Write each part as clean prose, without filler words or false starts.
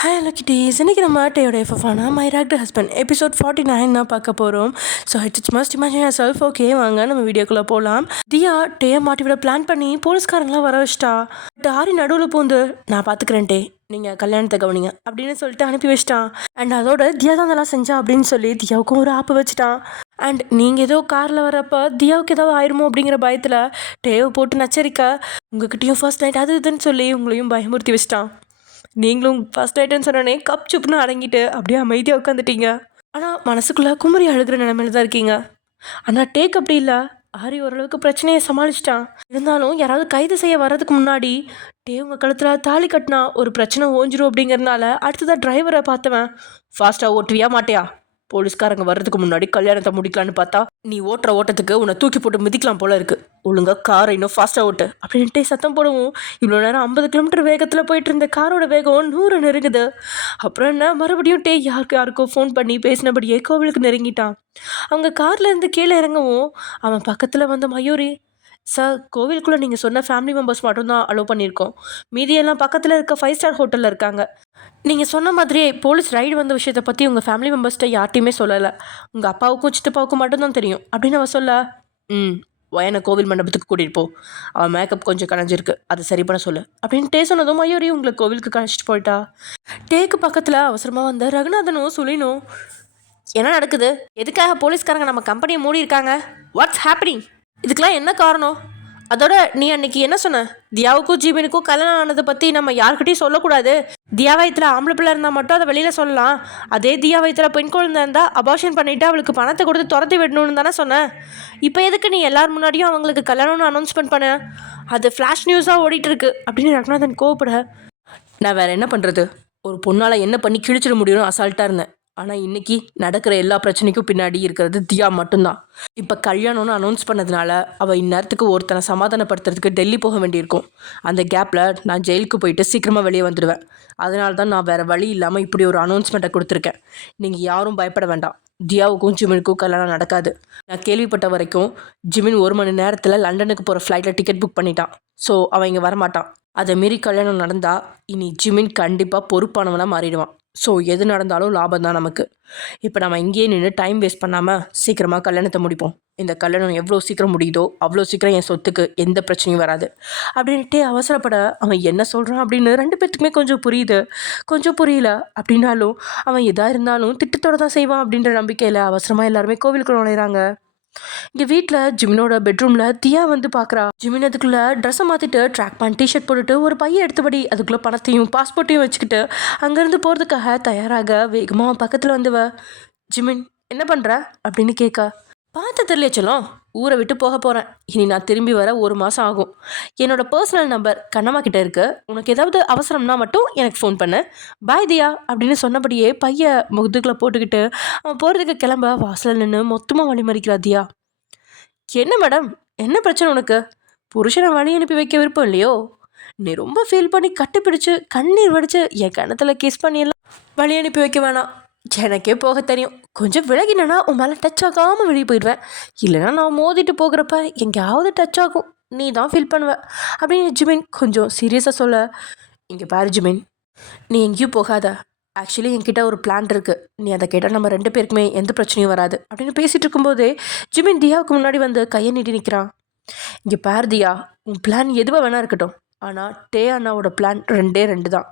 Hi லக்கிட்டீஸ், இன்றைக்கி நம்ம டேயோட எஃப்எஃபானா my rocked husband episode 49 தான் பார்க்க போகிறோம். So it's must imagine your self. Okay, வாங்க நம்ம வீடியோக்குள்ளே போகலாம். தியா டேயை மாட்டி விட பிளான் பண்ணி போலீஸ்காரங்களாம் வர வச்சிட்டா. ஆரி நடுவில் பூந்து நான் பார்த்துக்கிறேன் டே, நீங்கள் கல்யாணத்தை கவனிங்க அப்படின்னு சொல்லிட்டு அனுப்பி வச்சிட்டான். அண்ட் அதோட தியா தான் அதெல்லாம் செஞ்சா அப்படின்னு சொல்லி தியாவுக்கும் ஒரு ஆப்பு வச்சுட்டான். அண்ட் நீங்கள் ஏதோ காரில் வரப்போ தியாவுக்கு ஏதாவது ஆயிருமோ அப்படிங்கிற பயத்தில் டேவை போட்டு நச்சரிக்க உங்ககிட்டயும் ஃபர்ஸ்ட் நைட் அது இதுன்னு சொல்லி உங்களையும் பயமுறுத்தி வச்சிட்டான். நீங்களும் ஃபர்ஸ்ட் நைட்டுன்னு சொன்னோடனே கப் சுப்புன்னு அடங்கிட்டு அப்படியே அமைதியாக உட்காந்துட்டீங்க. ஆனால் மனசுக்குள்ளே குமரி அழுகிற நிலைமையில தான் இருக்கீங்க. ஆனால் டேக் அப்படி இல்லை. ஆரி ஓரளவுக்கு பிரச்சனையை சமாளிச்சிட்டான். இருந்தாலும் யாராவது கைது செய்ய வர்றதுக்கு முன்னாடி டே உங்கள் கழுத்தில் தாலி கட்டினா ஒரு பிரச்சனை ஓஞ்சிரும் அப்படிங்கிறதுனால அடுத்ததாக டிரைவரை பார்த்தவன் ஃபாஸ்ட்டாக ஓட்டுவியா மாட்டியா, போலீஸ்காரங்க வர்றதுக்கு முன்னாடி கல்யாணத்தை முடிக்கலான்னு பார்த்தா நீ ஓட்டுற ஓட்டத்துக்கு உன்னை தூக்கி போட்டு மிதிக்கலாம் போல இருக்கு, ஒழுங்கா காரை இன்னும் ஃபாஸ்ட்டாக ஓட்டு அப்படின்ட்டு சத்தம் போடவும் இவ்வளோ நேரம் 50 கிலோமீட்டர் வேகத்தில் போயிட்டு இருந்த காரோட வேகம் 100 நெருங்குது. அப்புறம் என்ன, மறுபடியும் யாருக்கோ ஃபோன் பண்ணி பேசினபடியே கோவிலுக்கு நெருங்கிட்டான். அவங்க கார்ல இருந்து கீழே இறங்கவும் அவன் பக்கத்தில் வந்த மயூரி, சார் கோவிலுக்குள்ளே நீங்கள் சொன்ன ஃபேமிலி மெம்பர்ஸ் மட்டும்தான் அலோவ் பண்ணியிருக்கோம், மீதியெல்லாம் பக்கத்தில் இருக்க 5 ஸ்டார் ஹோட்டலில் இருக்காங்க. நீங்கள் சொன்ன மாதிரியே போலீஸ் ரைடு வந்த விஷயத்தை பற்றி உங்கள் ஃபேமிலி மெம்பர்ஸ்கிட்ட யார்ட்டையுமே சொல்லலை, உங்கள் அப்பாவுக்கும் சித்தப்பாவுக்கும் மட்டும்தான் தெரியும் அப்படின்னு அவன் சொல்ல, வயனை கோவில் மண்டபத்துக்கு கூட்டிகிட்டு போ, அவன் மேக்கப் கொஞ்சம் கலைஞ்சிருக்கு, அதை சரி பண்ண சொல்லு அப்படின்னு சொன்னதும் மயூரி உங்களை கோவிலுக்கு கழிச்சிட்டு போயிட்டா. டேக்கு பக்கத்தில் அவசரமாக வந்த ரகுநாதனும் சுழினும், என்ன நடக்குது, எதுக்காக போலீஸ்காரங்க நம்ம கம்பெனியை மூடி இருக்காங்க, வாட்ஸ் ஹேப்பனிங், இதுக்கெலாம் என்ன காரணம், அதோட நீ அன்னைக்கு என்ன சொன்ன, தியாவுக்கும் ஜீவனுக்கும் கல்யாணம் ஆனதை பற்றி நம்ம யாருக்கிட்டையும் சொல்லக்கூடாது, தியா வயிற்றுல ஆம்பளை பிள்ளை இருந்தால் மட்டும் அதை வெளியில் சொல்லலாம், அதே தியா வயிற்றுல பெண் குழந்தை இருந்தால் அபார்ஷன் பண்ணிவிட்டு அவளுக்கு பணத்தை கொடுத்து துரத்தி விடணும்னு தானே சொன்னேன், இப்போ எதுக்கு நீ எல்லார் முன்னாடியும் அவங்களுக்கு கல்யாணம்னு அனௌன்ஸ்மெண்ட் பண்ண, அது ஃப்ளாஷ் நியூஸாக ஓடிட்டுருக்கு அப்படின்னு ரகுநாதன் கோவப்பட, நான் வேறு என்ன பண்ணுறது, ஒரு பொண்ணால் என்ன பண்ணி கிழிச்சிட முடியும்னு அசால்ட்டாக இருந்தேன், ஆனால் இன்றைக்கி நடக்கிற எல்லா பிரச்சனைக்கும் பின்னாடி இருக்கிறது தியா மட்டும்தான். இப்போ கல்யாணம்னு அனௌன்ஸ் பண்ணதுனால அவள் இந்நேரத்துக்கு ஒருத்தனை சமாதானப்படுத்துறதுக்கு டெல்லி போக வேண்டியிருக்கும். அந்த கேப்பில் நான் ஜெயிலுக்கு போயிட்டு சீக்கிரமாக வெளியே வந்துடுவேன். அதனால தான் நான் வேறு வழி இல்லாமல் இப்படி ஒரு அனௌன்ஸ்மெண்ட்டை கொடுத்துருக்கேன். நீங்கள் யாரும் பயப்பட வேண்டாம், தியாவுக்கும் ஜிமினுக்கும் கல்யாணம் நடக்காது. நான் கேள்விப்பட்ட வரைக்கும் ஜிமின் 1 மணி நேரத்தில் லண்டனுக்கு போகிற ஃப்ளைட்டில் டிக்கெட் புக் பண்ணிட்டான். ஸோ அவன் இங்கே வரமாட்டான். அதை மீறி கல்யாணம் நடந்தால் இனி ஜிமின் கண்டிப்பாக பொறுப்பானவனாக மாறிடுவான். ஸோ எது நடந்தாலும் லாபம் தான் நமக்கு. இப்போ நம்ம இங்கேயே நின்று டைம் வேஸ்ட் பண்ணாமல் சீக்கிரமாக கல்யாணத்தை முடிப்போம். இந்த கல்யாணம் எவ்வளோ சீக்கிரம் முடியுதோ அவ்வளோ சீக்கிரம் என் சொத்துக்கு எந்த பிரச்சனையும் வராது அப்படின்ட்டு அவசரப்பட அவன் என்ன சொல்கிறான் அப்படின்னு 2 பேர்த்துக்குமே கொஞ்சம் புரியுது, கொஞ்சம் புரியல. அப்படின்னாலும் அவன் எதாக இருந்தாலும் திட்டத்தோடு தான் செய்வான் அப்படின்ற நம்பிக்கையில் அவசரமாக எல்லாருமே கோவிலுக்கு நுழையிறாங்க. இங்கே வீட்டில் ஜிமினோட பெட்ரூமில் தியா வந்து பார்க்குறா. ஜிமின் அதுக்குள்ளே ட்ரெஸ்ஸை மாற்றிட்டு ட்ராக் பேண்ட் டிஷர்ட் போட்டுட்டு ஒரு பையன் எடுத்தபடி அதுக்குள்ளே பணத்தையும் பாஸ்போர்ட்டையும் வச்சுக்கிட்டு அங்கேருந்து போகிறதுக்காக தயாராக வேகமாக பக்கத்தில் வந்துவ. ஜிமின் என்ன பண்ணுற அப்படின்னு கேட்க, பார்த்து தெரியல சொல்லும், ஊரை விட்டு போக போகிறேன், இனி நான் திரும்பி வர 1 மாதம் ஆகும், என்னோடய பர்சனல் நம்பர் கண்ணம்மா கிட்டே இருக்கு, உனக்கு ஏதாவது அவசரம்னா மட்டும் எனக்கு ஃபோன் பண்ணு, பாய் தியா அப்படின்னு சொன்னபடியே பைய முதுகில் போட்டுக்கிட்டு அவன் போகிறதுக்கு கிளம்ப வாசலில் நின்று மொத்தமாக வழிமறிக்கிறா தியா. என்ன மேடம், என்ன பிரச்சனை உனக்கு, புருஷனை வழி அனுப்பி வைக்க விருப்பம் இல்லையோ, நீ ரொம்ப ஃபீல் பண்ணி கட்டிப்பிடிச்சு கண்ணீர் வடித்து என் கணத்தில் கிஸ் பண்ணியெல்லாம் வழி அனுப்பி வைக்க வேணாம், எனக்கே போக தெரியும், கொஞ்சம் விலகினா உன் மேலே டச் ஆகாமல் வெளியே போயிடுவேன், இல்லைனா நான் மோதிட்டு போகிறப்ப எங்கேயாவது டச் ஆகும், நீ தான் ஃபீல் பண்ணுவ அப்படின்னு ஜிமின் கொஞ்சம் சீரியஸாக சொல்ல, இங்கே பாரு ஜிமின், நீ எங்கேயும் போகாத, ஆக்சுவலி என்கிட்ட ஒரு பிளான் இருக்குது, நீ அதை கேட்டால் நம்ம 2 பேருக்குமே எந்த பிரச்சனையும் வராது அப்படின்னு பேசிகிட்டு இருக்கும்போதே ஜிமின் தியாவுக்கு முன்னாடி வந்து கையை நீட்டி நிற்கிறான். இங்கே பாரு தியா, உன் பிளான் எதுவாக வேணா இருக்கட்டும், ஆனால் டே அண்ணாவோட பிளான் 2 தான்.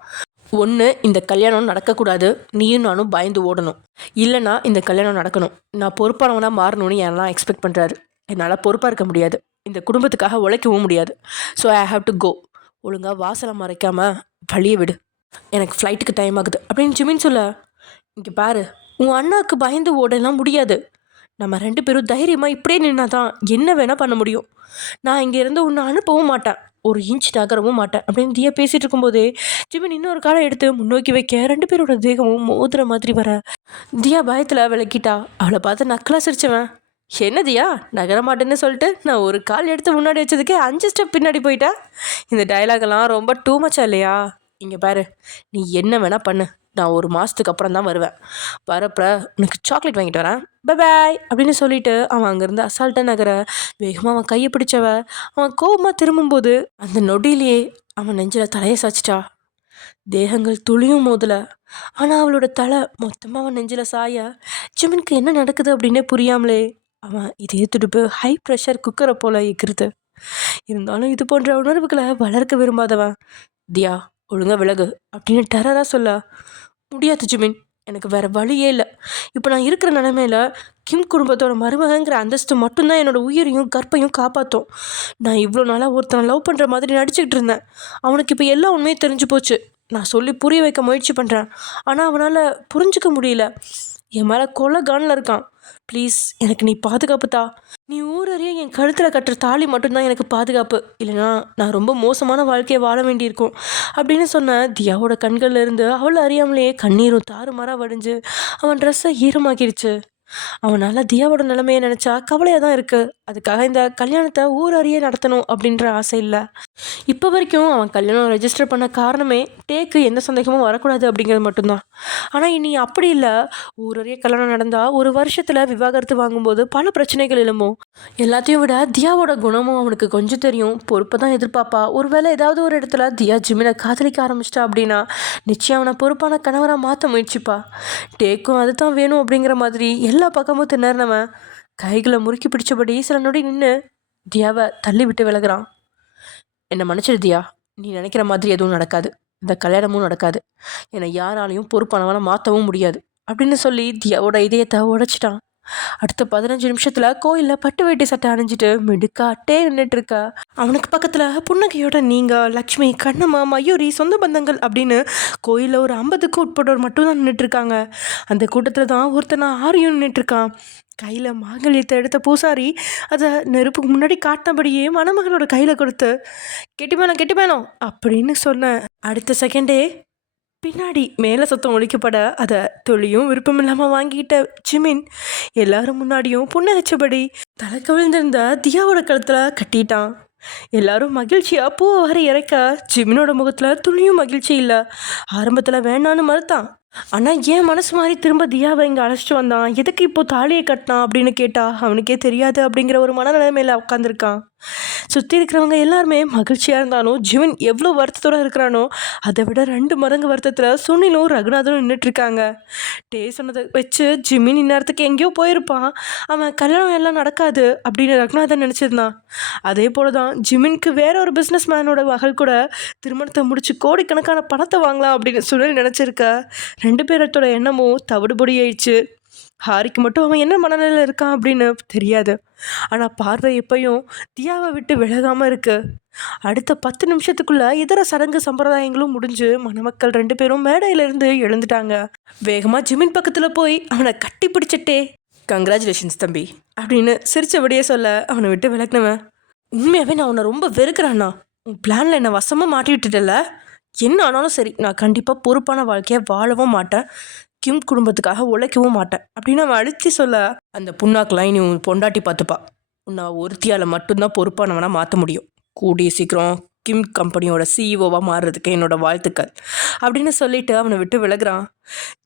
ஒன்று, இந்த கல்யாணம் நடக்கக்கூடாது, நீயும் நானும் பயந்து ஓடணும், இல்லைனா இந்த கல்யாணம் நடக்கணும், நான் பொறுப்பானவனாக மாறணும்னு எல்லாம் எக்ஸ்பெக்ட் பண்ணுறாரு, என்னால் பொறுப்பாக இருக்க முடியாது, இந்த குடும்பத்துக்காக உழைக்கவும் முடியாது, so I have to go, ஒழுங்காக வாசலை மறைக்காமல் வழியை விடு, எனக்கு ஃப்ளைட்டுக்கு டைம் ஆகுது அப்படின்னு ஜிமின் சொல்ல, இங்கே பாரு, உன் அண்ணாவுக்கு பயந்து ஓடலாம் முடியாது, நம்ம 2 பேரும் தைரியமாக இப்படியே நின்னா தான் என்ன வேணால் பண்ண முடியும், நான் இங்கேருந்து உன்னை அனுப்பவும் மாட்டேன், 1 இன்ச் நகரவும் மாட்டேன் அப்படின்னு தியா பேசிகிட்டு இருக்கும்போதே ஜிமின் இன்னொரு காலை எடுத்து முன்னோக்கி வைக்க 2 பேரோட தேகமும் மோதுற மாதிரி வர தியா பயத்தில் விளக்கிட்டா. அவளை பார்த்து நக்கலாக சிரிச்சவன், என்ன தியா நகர மாட்டேன்னு சொல்லிட்டு நான் ஒரு கால் எடுத்து முன்னாடி வச்சதுக்கே 5 ஸ்டெப் பின்னாடி போயிட்டா, இந்த டைலாகெல்லாம் ரொம்ப டூ மச்சா இல்லையா, இங்கே பாரு, நீ என்ன வேணால் பண்ணு, நான் 1 மாதத்துக்கு அப்புறம் தான் வருவேன், வரப்ப உனக்கு சாக்லேட் வாங்கிட்டு வரேன், பாய் அப்படின்னு சொல்லிட்டு அவன் அங்கேருந்து அசால்ட்டாக நகர வேகமாக அவன் கையை பிடிச்சவ அவன் கோபமாக திரும்பும்போது அந்த நொடியிலேயே அவன் நெஞ்சில் தலையை சாச்சிட்டா. தேகங்கள் துளியும் மோதல. ஆனால் அவளோட தலை மொத்தமாக அவன் நெஞ்சில் சாய ஜிமினுக்கு என்ன நடக்குது அப்படின்னே புரியாமலே அவன் இதே துடுப்பு ஹை ப்ரெஷர் குக்கரை போல இருக்கிறது. இருந்தாலும் இது போன்ற உணர்வுகளை வளர்க்க விரும்பாதவன் தியா ஒழுங்கா விலகு அப்படின்னு டெரராக சொல்ல முடியாது ஜிமின், எனக்கு வேற வழியே இல்லை. இப்போ நான் இருக்கிற நிலைமையில கிம் குடும்பத்தோட மருமகங்கிற அந்தஸ்து மட்டும்தான் என்னோட உயிரையும் கற்பையும் காப்பாற்றும். நான் இவ்வளோ நாளாக ஒருத்தனை லவ் பண்ணுற மாதிரி நடிச்சுக்கிட்டு இருந்தேன். அவனுக்கு இப்போ எல்லா உண்மையும் தெரிஞ்சு போச்சு. நான் சொல்லி புரிய வைக்க முயற்சி பண்ணுறேன், ஆனால் அவனால் புரிஞ்சுக்க முடியல. என் மேலே கொலை கானில் இருக்கான். ப்ளீஸ் எனக்கு நீ பாதுகாப்பு தா. நீ ஊரறிய என் கழுத்தில் கட்டுற தாலி மட்டும்தான் எனக்கு பாதுகாப்பு, இல்லைனா நான் ரொம்ப மோசமான வாழ்க்கையை வாழ வேண்டியிருக்கும் அப்படின்னு சொன்ன தியாவோட கண்கள்ல இருந்து அவளை அறியாமலேயே கண்ணீரும் தாறுமாறாக வடிஞ்சு அவன் ட்ரெஸ்ஸை ஈரமாக்கிடுச்சு. அவனால் தியாவோட நிலைமையை நினச்சா கவலையாக தான் இருக்குது. அதுக்காக இந்த கல்யாணத்தை ஊர் அறிய நடத்தணும் அப்படின்ற ஆசை இல்லை. இப்போ வரைக்கும் அவன் கல்யாணம் ரெஜிஸ்டர் பண்ண காரணமே டேக்கு எந்த சந்தேகமும் வரக்கூடாது அப்படிங்கிறது மட்டும்தான். ஆனால் இனி அப்படி இல்லை. ஊரறிய கல்யாணம் நடந்தால் ஒரு வருஷத்தில் விவாகரத்து வாங்கும்போது பல பிரச்சனைகள் எழும்பும். எல்லாத்தையும் விட தியாவோட குணமும் அவனுக்கு கொஞ்சம் தெரியும். பொறுப்பை தான் எதிர்பார்ப்பா. ஒருவேளை ஏதாவது ஒரு இடத்துல தியா ஜிமினை காதலிக்க ஆரம்பிச்சிட்டா அப்படின்னா நிச்சயம் அவனை பொறுப்பான கணவராக மாற்ற முயற்சிப்பா. டேக்கும் அதுதான் வேணும் அப்படிங்கிற மாதிரி எல்லா பக்கமும் திணறினவன் கைகளை முறுக்கி பிடிச்சபடி சில நொடி நின்று தியாவை தள்ளி விட்டு விலகுறான். என்னை மன்னிச்சிடு தியா, நீ நினைக்கிற மாதிரி எதுவும் நடக்காது. இந்த கல்யாணமும் நடக்காது. என்னை யாராலையும் பொறுப்பானவனை மாற்றவும் முடியாது அப்படின்னு சொல்லி தியாவோட இதயத்தை உடைச்சிட்டான். அடுத்த 15 நிமிஷத்துல கோயிலில் பட்டு வேட்டி சட்டை அணிஞ்சிட்டு மிடுக்கா அட்டே நின்றுட்டு இருக்கா. அவனுக்கு பக்கத்துல புன்னகையோட நீங்க லக்ஷ்மி கண்ணம்மா மயூரி சொந்த பந்தங்கள் அப்படின்னு கோயிலில் ஒரு 50க்கும் உட்பட்டவர் மட்டும்தான் நின்றுட்டு இருக்காங்க. அந்த கூட்டத்தில் தான் ஒருத்தனா ஆரியும் நின்றுட்டு இருக்கான். கையில் மாங்கல்யத்தை எடுத்த பூசாரி அதை நெருப்புக்கு முன்னாடி காட்டினபடியே மணமகனோட கையில் கொடுத்து கெட்டிமேளம் அப்படின்னு சொன்னேன். அடுத்த செகண்டே பின்னாடி மேலே சத்தம் ஒழிக்கப்பட அதை தொழியும் விருப்பமில்லாமல் வாங்கிட்ட ஜிமின் எல்லாரும் முன்னாடியும் புன்னகைச்சபடி தலை கவிழ்ந்திருந்த தியாவோட கழுத்தில் கட்டிட்டான். எல்லாரும் மகிழ்ச்சியாக பூவை வர இறக்க ஜிமினோட முகத்தில் துளியும் மகிழ்ச்சி இல்லை. ஆரம்பத்தில் வேணான்னு மறுத்தான். ஆனால் ஏன் மனசு மாதிரி திரும்ப தியாவை இங்கே அழைச்சிட்டு வந்தான், எதுக்கு இப்போ தாலியை கட்டினான் அப்படின்னு கேட்டா அவனுக்கே தெரியாது அப்படிங்கிற ஒரு மனநிலைமையில் உட்காந்துருக்கான். சுற்றி இருக்கிறவங்க எல்லாருமே மகிழ்ச்சியாக இருந்தாலும் ஜிமின் எவ்வளோ வருத்தத்தோடு இருக்கிறானோ அதை விட 2 மடங்கு வருத்தத்தில் சுனிலும் ரகுநாதனும் நின்றுட்டுருக்காங்க. டே சொன்னதை வச்சு ஜிமின் இந்நேரத்துக்கு எங்கேயோ போயிருப்பான். அவன் கல்யாணம் எல்லாம் நடக்காது அப்படின்னு ரகுநாதன் நினச்சிருந்தான். அதே போல தான் ஜிமினுக்கு வேற ஒரு பிஸ்னஸ் மேனோட மகள் கூட திருமணத்தை முடிச்சு கோடிக்கணக்கான பணத்தை வாங்கலாம் அப்படின்னு சுனில் நினச்சிருக்க 2 பேரோட எண்ணமும் தவிடுபொடி ஆயிடுச்சு. ஹாரிக்கு மட்டும் அவன் என்ன மனநிலையில் இருக்கான் அப்படின்னு தெரியாது. ஆனால் பார்வை எப்பயும் தியாவை விட்டு விலகாமல் இருக்கு. அடுத்த 10 நிமிஷத்துக்குள்ள இதர சடங்கு சம்பிரதாயங்களும் முடிஞ்சு மணமக்கள் 2 பேரும் மேடையிலிருந்து எழுந்துட்டாங்க. வேகமாக ஜிமின் பக்கத்தில் போய் அவனை கட்டி பிடிச்சிட்டே கங்க்ராச்சுலேஷன்ஸ் தம்பி அப்படின்னு சிரிச்சபடியே சொல்ல அவனை விட்டு விலகினவன் உண்மையாகவே நான் உன்னை ரொம்ப வெறுக்கிறேன்னா. உன் பிளானில் என்னை வசமாக மாட்டி விட்டுட்டல. என்ன ஆனாலும் சரி, நான் கண்டிப்பாக பொறுப்பான வாழ்க்கையை வாழவும் மாட்டேன், கிம் குடும்பத்துக்காக உழைக்கவும் மாட்டேன் அப்படின்னு அவன் அழுத்தி சொல்ல அந்த புண்ணாக்கெலாம் நீ உன் பொண்டாட்டி பார்த்துப்பா. உன்னை ஒருத்தியால் மட்டும்தான் பொறுப்பானவனாக மாற்ற முடியும். கூடிய சீக்கிரம் கிம் கம்பெனியோட சிஇஓவாக மாறுறதுக்கு என்னோட வாழ்த்துக்கள் அப்படின்னு சொல்லிட்டு அவனை விட்டு விலகுறான்.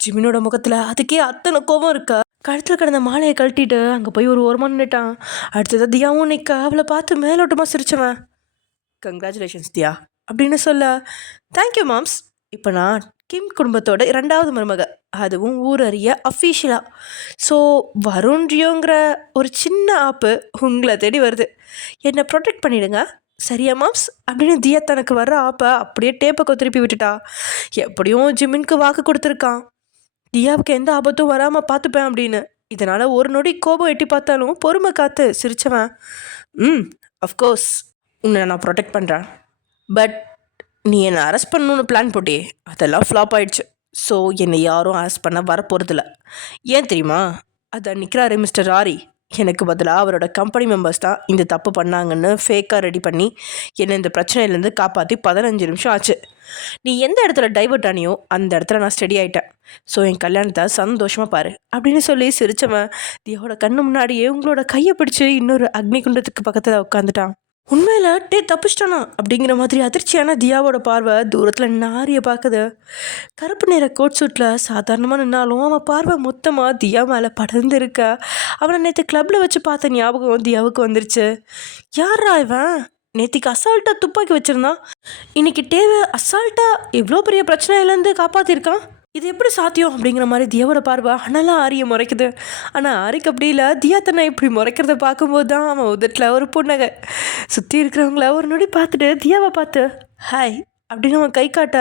ஜிமினோட முகத்தில் அதுக்கே அத்தனை கோபம் இருக்கா. கழுத்தில் கிடந்த மாலையை கழட்டிட்டு அங்கே போய் ஒரு ஓரமாக நின்றுட்டான். அடுத்தது தியாவும் நிற்க அவளை பார்த்து மேலோட்டமாக சிரிச்சவன் கங்க்ராச்சுலேஷன்ஸ் தியா அப்படின்னு சொல்ல தேங்க்யூ மாம்ஸ். இப்போ நான் கிம் குடும்பத்தோட 2வது மருமக, அதுவும் ஊர் அறிய அஃபீஷியலாக. ஸோ வருண்றியோங்கிற ஒரு சின்ன ஆப்பு உங்களை தேடி வருது. என்னை ப்ரொடெக்ட் பண்ணிவிடுங்க சரியா மாம்ஸ் அப்படின்னு தியா தனக்கு வர்ற ஆப்பை அப்படியே டேப்பை திருப்பி விட்டுட்டா. எப்படியும் ஜிமினுக்கு வாக்கு கொடுத்துருக்கான் தியாவுக்கு எந்த ஆபத்தும் வராமல் பார்த்துப்பேன் அப்படின்னு. இதனால் ஒரு நொடி கோபம் எட்டி பார்த்தாலும் பொறுமை காத்து சிரிச்சவன் அஃப்கோர்ஸ் உன்னை நான் ப்ரொடெக்ட் பண்ணுறேன். பட் நீ என்னை அரெஸ்ட் பண்ணணுன்னு பிளான் போட்டியே அதெல்லாம் ஃப்ளாப் ஆயிடுச்சு. ஸோ என்னை யாரும் அரெஸ்ட் பண்ண வரப்போகிறதில்ல. ஏன் தெரியுமா, அதை நிற்கிறாரு மிஸ்டர் ஆரி. எனக்கு பதிலாக அவரோட கம்பெனி மெம்பர்ஸ் தான் இந்த தப்பு பண்ணாங்கன்னு ஃபேக்காக ரெடி பண்ணி என்னை இந்த பிரச்சனையிலேருந்து காப்பாற்றி 15 நிமிஷம் ஆச்சு. நீ எந்த இடத்துல டைவர்ட் ஆனியோ அந்த இடத்துல நான் ஸ்டடி ஆகிட்டேன். ஸோ என் கல்யாணத்தை சந்தோஷமாக பாரு அப்படின்னு சொல்லி சிரிச்சவன் தியாவோட கண்ணு முன்னாடியே உங்களோட கையை பிடிச்சி இன்னொரு அக்னி குண்டத்துக்கு பக்கத்தில் உட்காந்துட்டான். உண்மையில் டே தப்பிச்சிட்டானா அப்படிங்கிற மாதிரி அதிர்ச்சியான தியாவோட பார்வை தூரத்தில் நாரிய பார்க்குது. கருப்பு நிற கோட் சூட்டில் சாதாரணமாக நின்னாலும் அவன் பார்வை மொத்தமாக தியா மேலே படர்ந்து இருக்க அவனை நேற்று கிளப்பில் வச்சு பார்த்த ஞாபகம் தியாவுக்கு வந்துருச்சு. யாரா இவன், நேத்திக்கு அசால்ட்டாக துப்பாக்கி வச்சுருந்தான், இன்னைக்கு டேவை அசால்ட்டாக எவ்வளோ பெரிய பிரச்சனையிலேருந்து காப்பாற்றிருக்கான். இது எப்படி சாத்தியம் அப்படிங்கிற மாதிரி தியாவோட பார்வை அனலாம் ஆரியை முறைக்குது. ஆனால் ஆரிக்கு அப்படி இல்லை. தியா தன்னை இப்படி முறைக்கிறத பார்க்கும்போது தான் அவன் உதட்டில் ஒரு புன்னகை. சுற்றி இருக்கிறவங்கள ஒரு நொடி பார்த்துட்டு தியாவை பார்த்து ஹாய் அப்படின்னு அவன் கை காட்ட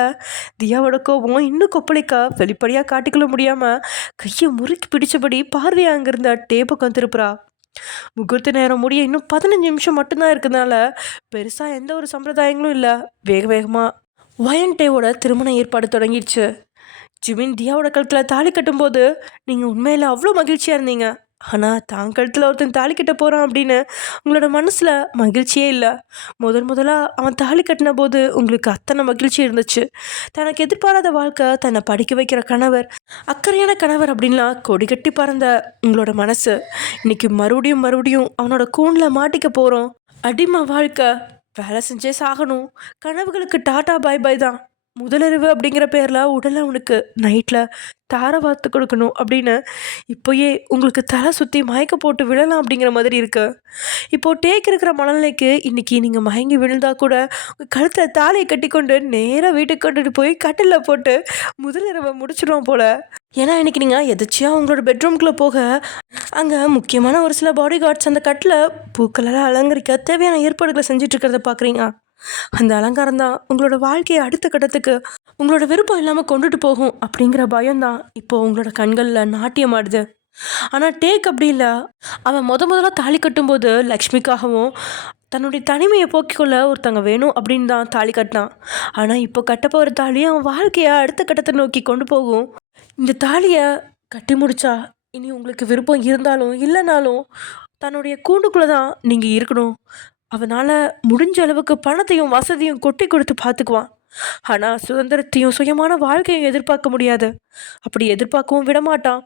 தியாவோட கோபம் இன்னும் கொப்பளிக்கா வெளிப்படையாக காட்டிக்கொள்ள முடியாமல் கையை முறுக்கி பிடிச்சபடி பார்வையாக அங்கிருந்த டேபுக்கம் திருப்புறா. முகூர்த்த நேரம் முடிய இன்னும் 15 நிமிஷம் மட்டும்தான் இருக்கிறதுனால பெருசாக எந்த ஒரு சம்பிரதாயங்களும் இல்லை. வேக வேகமாக வயன் டேவோட திருமண ஏற்பாடு தொடங்கிடுச்சு. ஜிமின் தியாவோட கழுத்தில் தாலி கட்டும்போது நீங்கள் உண்மையில் அவ்வளோ மகிழ்ச்சியாக இருந்தீங்க. ஆனால் தான் கழுத்தில் ஒருத்தன் தாலி கட்ட போகிறான் அப்படின்னு உங்களோட மனசில் மகிழ்ச்சியே இல்லை. முதலாக அவன் தாலி கட்டின போது உங்களுக்கு அத்தனை மகிழ்ச்சி இருந்துச்சு. தனக்கு எதிர்பாராத வாழ்க்கை, தன்னை படிக்க வைக்கிற கணவர், அக்கறையான கணவர் அப்படின்லாம் கொடி கட்டி பறந்த உங்களோட மனசு இன்னைக்கு மறுபடியும் அவனோட கூண்டில் மாட்டிக்க போகிறோம். அடிமை வாழ்க்கை, வேலை செஞ்சே சாகணும், கனவுகளுக்கு டாட்டா பாய் பாய் தான், முதலிரவு அப்படிங்கிற பேரில் உடலை அவனுக்கு நைட்டில் தார வார்த்து கொடுக்கணும் அப்படின்னு இப்போயே உங்களுக்கு தலை சுற்றி மயக்க போட்டு விழலாம் அப்படிங்கிற மாதிரி இருக்கு. இப்போது டேக் இருக்கிற மனநிலைக்கு இன்றைக்கி நீங்கள் மயங்கி விழுந்தால் கூட உங்கள் கழுத்தில் தாலியை கட்டி கொண்டு நேராக வீட்டுக்கு கொண்டுட்டு போய் கட்டிலில் போட்டு முதலிரவை முடிச்சிடுவோம் போல். ஏன்னா இன்றைக்கி நீங்கள் எதாச்சியாக உங்களோட பெட்ரூம்குள்ளே போக அங்கே முக்கியமான ஒரு சில பாடி கார்ட்ஸ் அந்த கட்டில் பூக்களால் அலங்கரிக்க தேவையான ஏற்பாடுகளை செஞ்சிட்ருக்கிறத பார்க்குறீங்க. அந்த அலங்காரம் தான் உங்களோட வாழ்க்கையை அடுத்த கட்டத்துக்கு உங்களோட விருப்பம் இல்லாமல் கொண்டுட்டு போகும் அப்படிங்கிற பயம்தான் இப்போது உங்களோட கண்களில் நாட்டியம் ஆடுது. ஆனால் டேக் அப்படி இல்லை. அவன் முதலாக தாலி கட்டும்போது லக்ஷ்மிக்காகவும் தன்னுடைய தனிமையை போக்கிக்கொள்ள ஒருத்தங்க வேணும் அப்படின்னு தான் தாலி கட்டினான். ஆனால் இப்போ கட்டப்போகிற தாலி அவன் வாழ்க்கையை அடுத்த கட்டத்தை நோக்கி கொண்டு போகும். இந்த தாலியை கட்டி முடிச்சா இனி உங்களுக்கு விருப்பம் இருந்தாலும் இல்லைனாலும் தன்னுடைய கூண்டுக்குள்ளே தான் நீங்கள் இருக்கணும். அவனால் முடிஞ்ச அளவுக்கு பணத்தையும் வசதியும் கொட்டி கொடுத்து பார்த்துக்குவான். ஆனால் சுதந்திரத்தையும் சுயமான வாழ்க்கையும் எதிர்பார்க்க முடியாது. அப்படி எதிர்பார்க்கவும் விடமாட்டான்.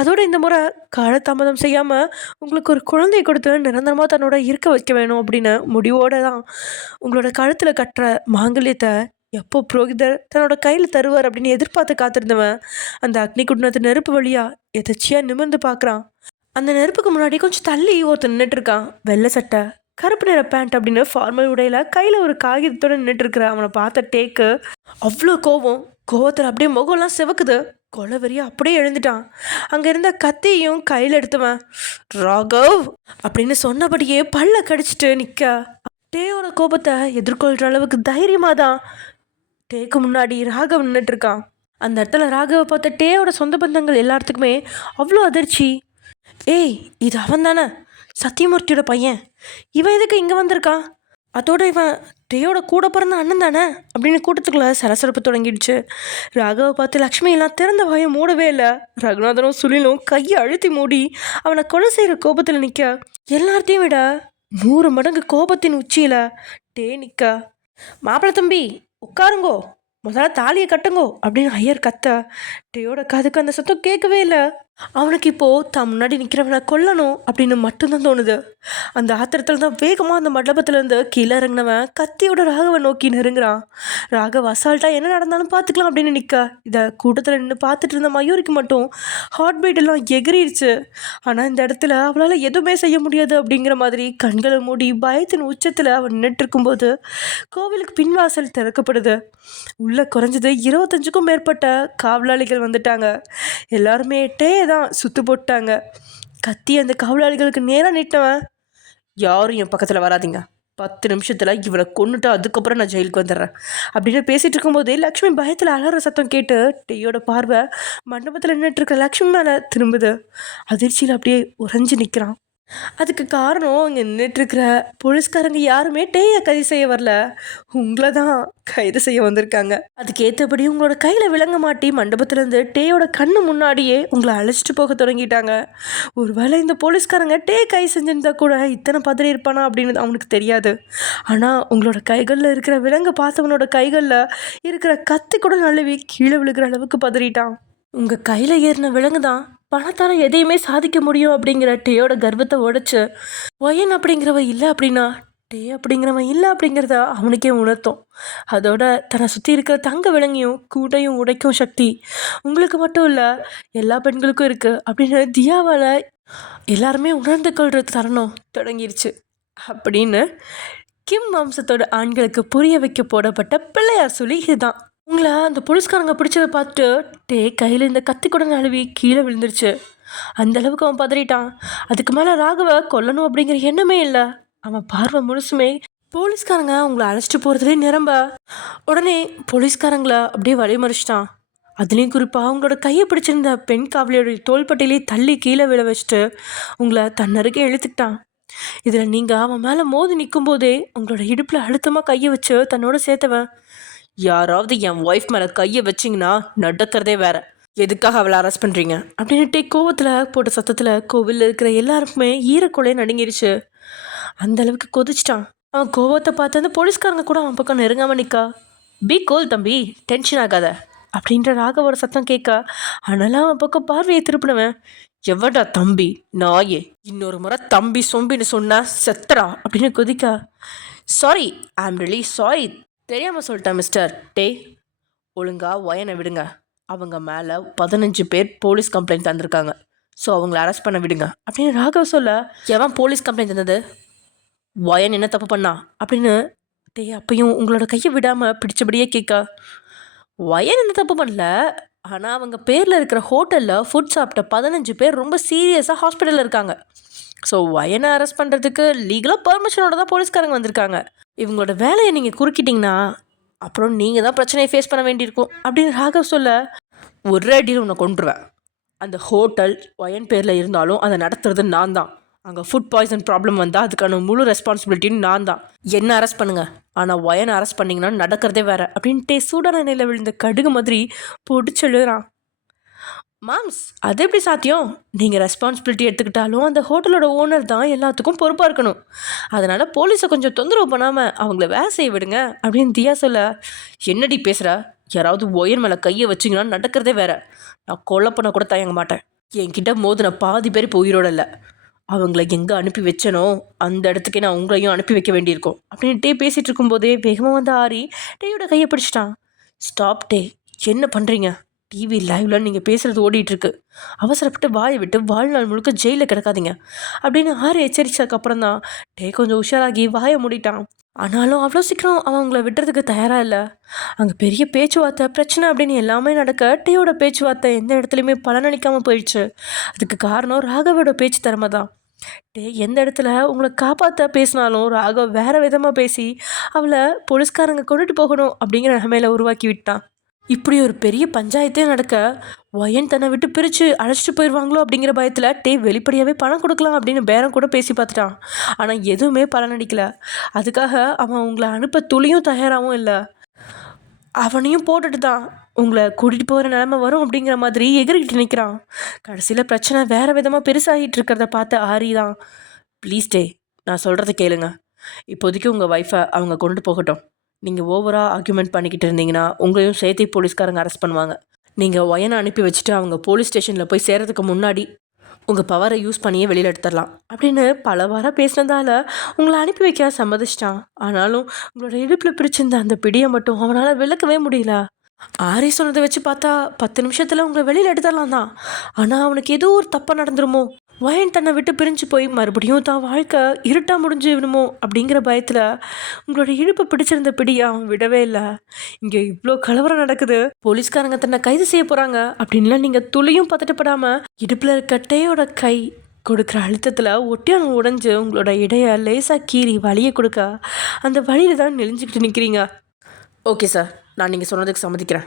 அதோட இந்த முறை காலதாமதம் செய்யாமல் உங்களுக்கு ஒரு குழந்தையை கொடுத்து நிரந்தரமாக தன்னோட இருக்க வைக்க வேணும் அப்படின்னு முடிவோடு தான் உங்களோட கழுத்தில் கட்டுற மாங்கல்யத்தை எப்போ புரோகிதர் தன்னோட கையில் தருவார் அப்படின்னு எதிர்பார்த்து காத்திருந்தவன் அந்த அக்னி குண்டத்து நெருப்பு வழியாக எதாச்சியாக நிமிர்ந்து பார்க்குறான். அந்த நெருப்புக்கு முன்னாடி கொஞ்சம் தள்ளி ஒருத்தர் நின்றுட்டுருக்கான். வெள்ளை சட்டை, கருப்பு நிற பேண்ட் அப்படின்னு ஃபார்மல் உடையில் கையில் ஒரு காகிதத்தோடு நின்றுட்டுருக்குற அவனை பார்த்த டேக்கு அவ்வளோ கோவத்தில் அப்படியே முகம்லாம் சிவக்குது. கொலவெறியா அப்படியே எழுந்துட்டான். அங்கே இருந்த கத்தியையும் கையில் எடுத்துவன் ராகவ் அப்படின்னு சொன்னபடியே பல்ல கடிச்சிட்டு நிற்க டேயோட கோபத்தை எதிர்கொள்கிற அளவுக்கு தைரியமாக தான் டேக்கு முன்னாடி ராகவ் நின்றுட்டுருக்கான். அந்த இடத்துல ராகவை பார்த்த டேயோட சொந்த பந்தங்கள் எல்லாத்துக்குமே அவ்வளோ அதிர்ச்சி. ஏய், இது அவன் தானே, சத்தியமூர்த்தியோட பையன். இவன் எதுக்கு இங்கே வந்திருக்கான்? அதோட இவன் டேயோட கூட பிறந்த அண்ணன் தானே அப்படின்னு கூட்டத்துக்குள்ளே சலசலப்பு தொடங்கிடுச்சு. ராகவை பார்த்து லக்ஷ்மி எல்லாம் திறந்த வாயை மூடவே இல்லை. ரகுநாதனும் சுனிலும் கையை அழுத்தி மூடி அவனை கொலை செய்கிற கோபத்தில் நிற்க எல்லார்த்தையும் விட 100 மடங்கு கோபத்தின் உச்சியில் டே நிற்க, மாப்பிள்ளை தம்பி உட்காருங்கோ, முதல்ல தாலியை கட்டுங்கோ அப்படின்னு ஐயர் கத்த டேயோட காதுக்கு அந்த சத்தம் கேட்கவே இல்லை. அவனுக்கு இப்போது தான் முன்னாடி நிற்கிறவனை கொல்லணும் அப்படின்னு மட்டும்தான் தோணுது. அந்த ஆத்திரத்தில் தான் வேகமாக அந்த மண்டபத்துலேருந்து கீழே இறங்கினவன் கத்தியோட ராகவை நோக்கி நெருங்குறான். ராகவ் அசால்ட்டாக என்ன நடந்தாலும் பார்த்துக்கலாம் அப்படின்னு நிற்க இதை கூட்டத்தில் நின்று பார்த்துட்டு இருந்த மயூரிக்கு மட்டும் ஹார்ட் பீட் எல்லாம் எகிரிடுச்சு. ஆனால் இந்த இடத்துல அவளால் எதுவுமே செய்ய முடியாது அப்படிங்கிற மாதிரி கண்களை மூடி பயத்தின் உச்சத்தில் அவன் நின்றுட்டு இருக்கும்போது கோவிலுக்கு பின்வாசல் திறக்கப்படுது. உள்ளே குறைஞ்சது 25க்கும் மேற்பட்ட காவலாளிகள் வந்துட்டாங்க. எல்லாருமே டே தான் சுத்து போட்டாங்க. கத்தி அந்த காவலாளிகளுக்கு நேராக நீட்டினவன், யாரும் என் பக்கத்தில் வராதிங்க, 10 நிமிஷத்தில் இவனை கொண்டுட்டு அதுக்கப்புறம் நான் ஜெயிலுக்கு வந்துடுறேன் அப்படின்னு பேசிகிட்டு இருக்கும்போதே லக்ஷ்மி பயத்தில் அலற சத்தம் கேட்டு டேயோட பார்வை மண்டபத்தில் நின்றுட்டு இருக்க லக்ஷ்மி மேலே திரும்புது. அதிர்ச்சியில் அப்படியே உறைஞ்சி நிற்கிறான். அதுக்கு காரணம் இங்கே நின்றுட்டுருக்கிற போலீஸ்காரங்க யாருமே டேயை கைது செய்ய வரல, உங்களை தான் கைது செய்ய வந்திருக்காங்க. அதுக்கு ஏற்றபடி உங்களோட கையில் விளங்க மாட்டி மண்டபத்துலேருந்து டேயோட கண்ணு முன்னாடியே உங்களை அழைச்சிட்டு போக தொடங்கிட்டாங்க. ஒருவேளை இந்த போலீஸ்காரங்க டே கை செஞ்சிருந்தா கூட இத்தனை பதறி இருப்பானா அப்படின்னு அவனுக்கு தெரியாது. ஆனால் உங்களோட கைகளில் இருக்கிற விலங்கு பார்த்தவனோட கைகளில் இருக்கிற கத்தி கூட நழுவி கீழே விழுகிற அளவுக்கு பதறிட்டான். உங்கள் கையில் ஏறின விலங்கு தான் பணத்தால் எதையுமே சாதிக்க முடியும் அப்படிங்கிற டேயோட கர்வத்தை உடைச்சு ஒயன் அப்படிங்கிறவன் இல்லை அப்படின்னா டே அப்படிங்கிறவன் இல்லை அப்படிங்கிறத அவனுக்கே உணர்த்தும். அதோட தன்னை சுற்றி இருக்கிற தங்க விலங்கையும் கூட்டையும் உடைக்கும் சக்தி உங்களுக்கு மட்டும் இல்லை எல்லா பெண்களுக்கும் இருக்குது அப்படின்னு தியாவால் எல்லாருமே உணர்ந்து கொள்கிற தருணம் தொடங்கிருச்சு அப்படின்னு கிம் வம்சத்தோட ஆண்களுக்கு புரிய வைக்க போடப்பட்ட பிள்ளையார் சொல்லி இதுதான். உங்களை அந்த போலீஸ்காரங்க பிடிச்சதை பார்த்துட்டு டே கையில் இந்த கத்தி கூட நழுவி கீழே விழுந்துருச்சு. அந்த அளவுக்கு அவன் பதறிட்டான். அதுக்கு மேலே ராகவை கொல்லணும் அப்படிங்கிற எண்ணமே இல்லை. அவன் பார்வை முழுசுமே போலீஸ்காரங்க உங்களை அழைச்சிட்டு போகிறதுலே நிரம்ப. உடனே போலீஸ்காரங்களை அப்படியே வழிமறிச்சிட்டான். அதுலேயும் குறிப்பாக அவங்களோட கையை பிடிச்சிருந்த பெண் காவலியோடைய தோள்பட்டையிலே தள்ளி கீழே விழ வச்சுட்டு உங்களை தன்னருகே இழுத்துக்கிட்டான். இதில் நீங்கள் அவன் மேலே மோதி நிற்கும் போதே உங்களோட இடுப்பில் அழுத்தமாக கையை வச்சு தன்னோட சேர்த்தவன், யாராவது என் ஒய்ஃப் மேலே கையை வச்சிங்கன்னா நடக்கிறதே வேற, எதுக்காக அவளை அரெஸ்ட் பண்ணுறீங்க அப்படின்ட்டு கோவத்தில் போட்ட சத்தத்தில் கோவிலில் இருக்கிற எல்லாருக்குமே ஈரக்குலையே நடுங்கிருச்சு. அந்த அளவுக்கு கொதிச்சிட்டான். அவன் கோவத்தை பார்த்து அந்த போலீஸ்காரங்க கூட அவன் பக்கம் நெருங்காமல் நிற்கா. பி கோல் தம்பி, டென்ஷன் ஆகாத அப்படின்ற ராகவோட சத்தம் கேட்க, ஆனாலும் அவன் பக்கம் பார்வையை திருப்பினவன், எவடா தம்பி நாயே, இன்னொரு முறை தம்பி சொம்பின்னு சொன்னா செத்தரா அப்படின்னு கொதிக்கா. Sorry, I am really sorry, தெரியாமல் சொல்லிட்டேன் மிஸ்டர் டே. ஒழுங்கா ஒயனை விடுங்க. அவங்க மேலே 15 பேர் போலீஸ் கம்ப்ளைண்ட் தந்திருக்காங்க. ஸோ அவங்கள அரெஸ்ட் பண்ண விடுங்க அப்படின்னு ராகவ் சொல்ல, எவன் போலீஸ் கம்ப்ளைண்ட் தந்தது, ஒயன் என்ன தப்பு பண்ணா அப்படின்னு டே அப்பையும் உங்களோட கையை விடாமல் பிடிச்சபடியே கேட்கா. ஒயன் என்ன தப்பு பண்ணல, ஆனால் அவங்க பேரில் இருக்கிற ஹோட்டலில் ஃபுட் சாப்பிட்ட 15 பேர் ரொம்ப சீரியஸாக ஹாஸ்பிட்டலில் இருக்காங்க. ஸோ ஒயனை அரெஸ்ட் பண்ணுறதுக்கு லீகலாக பர்மிஷனோட தான் போலீஸ்காரங்க வந்திருக்காங்க. இவங்களோட வேலையை நீங்கள் குறுக்கிட்டிங்கன்னா அப்புறம் நீங்கள் தான் பிரச்சனையை ஃபேஸ் பண்ண வேண்டியிருக்கும் அப்படின்னு ராகவ் சொல்ல, ஒரு அடியில் உன்னை கொண்டுருவேன். அந்த ஹோட்டல் ஒயன் பேரில் இருந்தாலும் அதை நடத்துறது நான் தான். அங்கே ஃபுட் பாய்சன் ப்ராப்ளம் வந்தால் அதுக்கான முழு ரெஸ்பான்சிபிலிட்டின்னு நான் தான். என்ன அரெஸ்ட் பண்ணுங்கள், ஆனால் ஒயனை அரெஸ்ட் பண்ணிங்கன்னா நடக்கிறதே வேறு அப்படின்ட்டு சூடான நிலையில் விழுந்த கடுகு மாதிரி பொடிச்செழுறான். மாம்ஸ், அது எப்படி சாத்தியம்? நீங்கள் ரெஸ்பான்சிபிலிட்டி எடுத்துக்கிட்டாலும் அந்த ஹோட்டலோட ஓனர் தான் எல்லாத்துக்கும் பொறுப்பாக இருக்கணும். அதனால் போலீஸை கொஞ்சம் தொந்தரவு பண்ணாமல் அவங்கள வேலை செய்ய விடுங்க அப்படின்னு தியா சொல்ல, என்னடி பேசுகிற, யாராவது ஒயர் மேலே கையை வச்சிங்கன்னா நடக்கிறதே வேற. நான் கொலை பண்ண கூட தயங்க மாட்டேன். என்கிட்ட மோதின பாதி பேர் இப்போ உயிரோட இல்லை. அவங்கள எங்கே அனுப்பி வச்சனோ அந்த இடத்துக்கே நான் உங்களையும் அனுப்பி வைக்க வேண்டியிருக்கும் அப்படின்னு டே பேசிகிட்டு இருக்கும்போதே வேகமாக வந்து ஆரி டேயோட கையை பிடிச்சிட்டான். ஸ்டாப் டே, என்ன பண்ணுறீங்க? டிவி லைவ்ல நீங்கள் பேசுகிறது ஓடிட்டுருக்கு. அவசரப்பட்டு வாயை விட்டு வாழ்நாள் முழுக்க ஜெயிலில் கிடக்காதீங்க அப்படின்னு ஆரி எச்சரிச்சதுக்கப்புறம் தான் டே கொஞ்சம் உஷாராகி வாயை மூடிட்டான். ஆனாலும் அவ்வளோ சீக்கிரம் அவன் அவங்கள விட்டுறதுக்கு தயாராக இல்லை. அங்கே பெரிய பேச்சுவார்த்தை பிரச்சனை அப்படின்னு எல்லாமே நடக்க டேயோட பேச்சுவார்த்தை எந்த இடத்துலையுமே பலனளிக்காமல் போயிடுச்சு. அதுக்கு காரணம் ராகவோட பேச்சு திறமை தான். டே எந்த இடத்துல உங்களை காப்பாற்ற பேசினாலும் ராகவ் வேறு விதமாக பேசி அவளை போலீஸ்காரங்க கொண்டுட்டு போகணும் அப்படிங்கிற நிலைமையில உருவாக்கி விட்டான். இப்படி ஒரு பெரிய பஞ்சாயத்தே நடக்க ஒயன் தன்னை விட்டு பிரித்து அழைச்சிட்டு போயிடுவாங்களோ அப்படிங்கிற பயத்தில் டே வெளிப்படையாகவே பணம் கொடுக்கலாம் அப்படின்னு பேரம் கூட பேசி பார்த்துட்டான். ஆனால் எதுவுமே பலனடிக்கலை. அதுக்காக அவன் உங்களை அனுப்ப துளியும் தயாராகவும் இல்லை. அவனையும் போட்டுட்டு தான் உங்களை கூட்டிகிட்டு போகிற நிலைமை வரும் அப்படிங்கிற மாதிரி எகிரிக்கிட்டு நிற்கிறான். கடைசியில் பிரச்சனை வேறு விதமாக பெருசாகிட்டு இருக்கிறத பார்த்த ஆரி தான், ப்ளீஸ் டே, நான் சொல்கிறத கேளுங்க. இப்போதைக்கு உங்கள் ஒய்ஃபை அவங்க கொண்டு போகட்டும். நீங்கள் ஓவராக ஆர்கியூமெண்ட் பண்ணிக்கிட்டு இருந்தீங்கன்னா உங்களையும் சேர்த்து போலீஸ்காரங்க அரெஸ்ட் பண்ணுவாங்க. நீங்கள் ஒயனை அனுப்பி வச்சுட்டு அவங்க போலீஸ் ஸ்டேஷனில் போய் சேர்கிறதுக்கு முன்னாடி உங்கள் பவரை யூஸ் பண்ணியே வெளியில் எடுத்துடலாம் அப்படின்னு பல வாரம் பேசினதால உங்களை அனுப்பி வைக்க சம்மதிச்சிட்டான். ஆனாலும் உங்களோட இடுப்பில் பிடிச்சிருந்த அந்த பிடியை மட்டும் அவனால் விளக்கவே முடியல. ஆரி சொன்னதை வச்சு பார்த்தா 10 நிமிஷத்தில் உங்களை வெளியில் எடுத்துடலாம் தான். ஆனால் அவனுக்கு ஏதோ ஒரு தப்பாக நடந்துருமோ, ஒயன் தன்னை விட்டு பிரிஞ்சு போய் மறுபடியும் தான் வாழ்க்கை இருட்டாக முடிஞ்சுவிடுமோ அப்படிங்கிற பயத்தில் உங்களோட இடுப்பை பிடிச்சிருந்த பிடியை அவன் விடவே இல்லை. இங்கே இவ்வளோ கலவரம் நடக்குது, போலீஸ்காரங்க தன்னை கைது செய்ய போகிறாங்க அப்படின்லாம் நீங்கள் துளியும் பதட்டப்படாமல் இடுப்பில் இருக்க டேயோட கை கொடுக்குற அழுத்தத்தில் ஒட்டியான உடைஞ்சு உங்களோட இடையை லேசாக கீறி வலியை கொடுக்க அந்த வழியில் தான் நெளிஞ்சிக்கிட்டு நிற்கிறீங்க. ஓகே சார், நான் நீங்கள் சொன்னதுக்கு சம்மதிக்கிறேன்.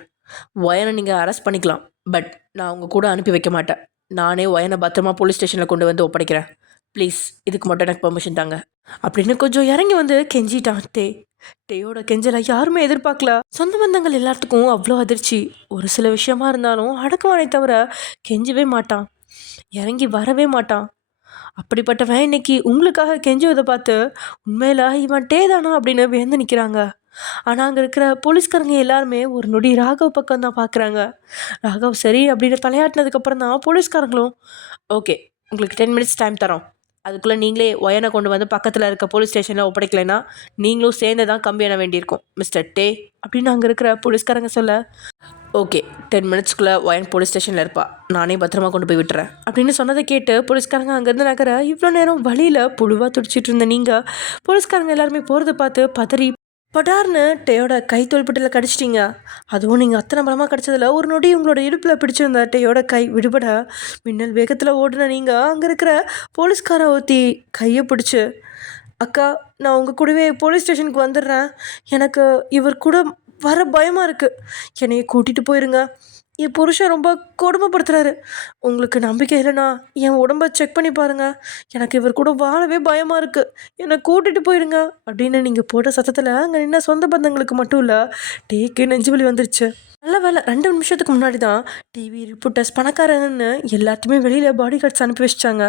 ஒயனை நீங்கள் அரெஸ்ட் பண்ணிக்கலாம், பட் நான் உங்கள் கூட அனுப்பி வைக்க மாட்டேன். நானே ஒயனை பத்திரமா போலீஸ் ஸ்டேஷனில் கொண்டு வந்து ஒப்படைக்கிறேன். ப்ளீஸ் இதுக்கு மட்டும் எனக்கு பெர்மிஷன் தாங்க அப்படின்னு கொஞ்சம் இறங்கி வந்து கெஞ்சிட்டான் டே. டேயோட கெஞ்சலை யாருமே எதிர்பார்க்கல. சொந்த பந்தங்கள் எல்லாத்துக்கும் அவ்வளோ அதிர்ச்சி. ஒரு சில விஷயமா இருந்தாலும் அடக்குவானே தவிர கெஞ்சவே மாட்டான், இறங்கி வரவே மாட்டான். அப்படிப்பட்டவன் இன்னைக்கு உங்களுக்காக கெஞ்சுவதை பார்த்து உண்மையில இவன் டே தானா அப்படின்னு வியந்து நிற்கிறாங்க. ஆனால் அங்கே இருக்கிற போலீஸ்காரங்க எல்லாருமே ஒரு நொடி ராகவ் பக்கம் தான் பார்க்குறாங்க. ராகவ் சரி அப்படின்னு தலையாட்டினதுக்கப்புறம் தான் போலீஸ்காரங்களும், ஓகே உங்களுக்கு 10 மினிட்ஸ் டைம் தரோம், அதுக்குள்ளே நீங்களே ஒயனை கொண்டு வந்து பக்கத்தில் இருக்க போலீஸ் ஸ்டேஷனில் ஒப்படைக்கலைன்னா நீங்களும் சேர்ந்து தான் கம்பி எண்ண வேண்டியிருக்கும் மிஸ்டர் டே அப்படின்னு அங்கே இருக்கிற போலீஸ்காரங்க சொல்ல, ஓகே 10 மினிட்ஸ்க்குள்ளே ஒயன் போலீஸ் ஸ்டேஷனில் இருப்பா, நானே பத்திரமா கொண்டு போய் விட்டுறேன் அப்படின்னு சொன்னதை கேட்டு போலீஸ்காரங்க அங்கேருந்து நகர இவ்வளோ நேரம் வழியில் புழுவாக துடிச்சிட்டு இருந்த நீங்கள் போலீஸ்காரங்க எல்லாருமே போகிறத பார்த்து பதறி படார்னு டேயோட கை தோள்பட்டில் கடிச்சிட்டிங்க. அதுவும் நீங்கள் அத்தனை பலமாக கடிச்சதில் ஒரு நொடி உங்களோட இடுப்பில் பிடிச்சிருந்த டேயோட கை விடுபட மின்னல் வேகத்தில் ஓடுன நீங்கள் அங்கே இருக்கிற போலீஸ்கார ஊற்றி கையை பிடிச்சி, அக்கா நான் உங்கள் கூடவே போலீஸ் ஸ்டேஷனுக்கு வந்துடுறேன், எனக்கு இவர் கூட வர பயமாக இருக்குது, என்னைய கூட்டிகிட்டு போயிருங்க, என் புருஷன் ரொம்ப கொடுமைப்படுத்துறாரு, உங்களுக்கு நம்பிக்கை இல்லைனா என் உடம்பை செக் பண்ணி பாருங்கள், எனக்கு இவர் கூட வாழவே பயமாக இருக்குது, என்னை கூட்டிகிட்டு போயிருங்க அப்படின்னு நீங்கள் போட்ட சத்தத்தில் அங்கே நின்ன சொந்த பந்தங்களுக்கு மட்டும் இல்லை டேக்கே நெஞ்சு வலி வந்துருச்சு. நல்ல வேலை 2 நிமிஷத்துக்கு முன்னாடி தான் டிவி ரிப்போர்ட்டர்ஸ் பணக்காரங்கன்னு எல்லாத்தையுமே வெளியில் பாடி கார்ட்ஸ் அனுப்பி வச்சிட்டாங்க.